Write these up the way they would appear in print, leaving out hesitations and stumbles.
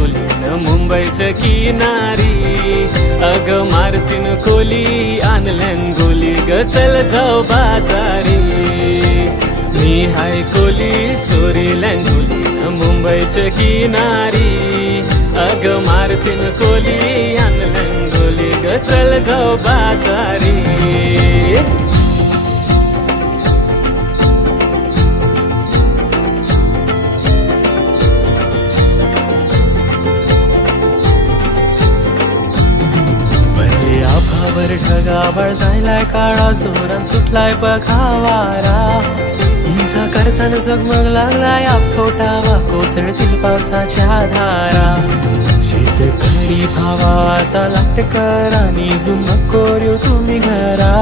डोली न मुंबईच्या किनारी अग मारतीन खोली आणल्यान गोली ग चल जाऊ बाजारी मी हाय कोली चोरील्यान डोली न मुंबईच्या किनारी अग मारतीन खोली आणल्यान गोली ग चल जाऊ बाजारी आभावर ढगावर जायलाय काळा जोरान सुटलाय बघावारा इजा करताना जगमग लागलाय आखोटावा कोसळतील पावसाच्या धारा शेतकरी भावा आता लाट करा निजून नको रे तुम्ही घरा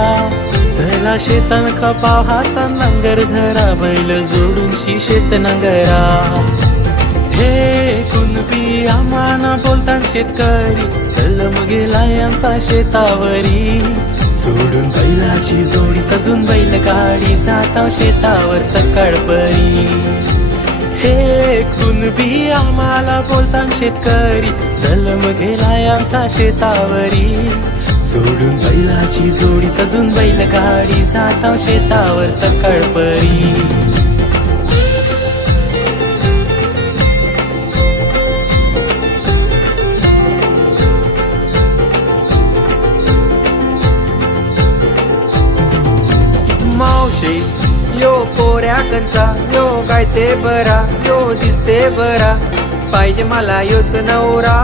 चला शेतान खपाव हातात नांगर धरा बैल जोडून शेत नांगरा हे कुणबी आम्हाला बोलतात शेतकरी चल मग गेला यांचा शेतावरी जोडून बैलाची जोडी सजून बैलगाडी जाता शेतावर सकाळपरी हे कुणबी आम्हाला बोलतात शेतकरी चल मग गेला यांचा शेतावरी जोडून बैलाची जोडी सजून बैलगाडी जाता शेतावर सकाळपरी मावशे यो पोऱ्या कंचा यो काय ते बरा यो दिसते बरा पाहिजे मला योच नवरा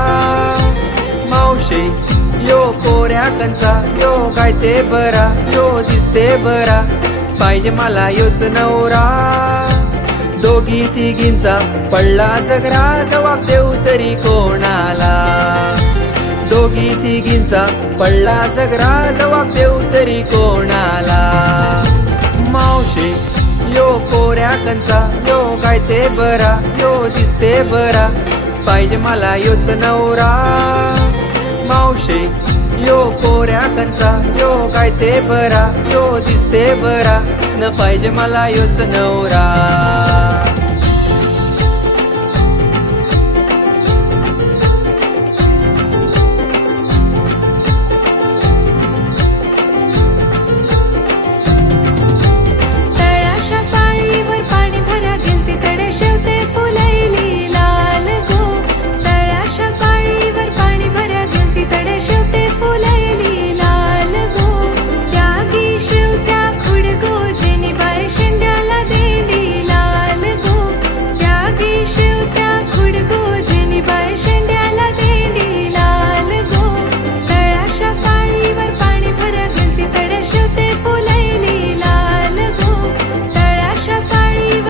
मावशे यो पोऱ्या कंचा यो काय ते बरा यो दिसते बरा पाहिजे मला योच नवरा दोघी तिघींचा पडला जगरा जबाब देऊ तरी कोणाला दोघी तिघींचा पडला जगरा जबाब देऊ तरी कोणाला मावशे यो पोऱ्या कंचा यो काय ते बरा यो दिसते बरा पाहिजे मला योच नवरा मावशे यो पोऱ्या कंचा यो काय ते बरा यो दिसते बरा न पाहिजे मला योच नवरा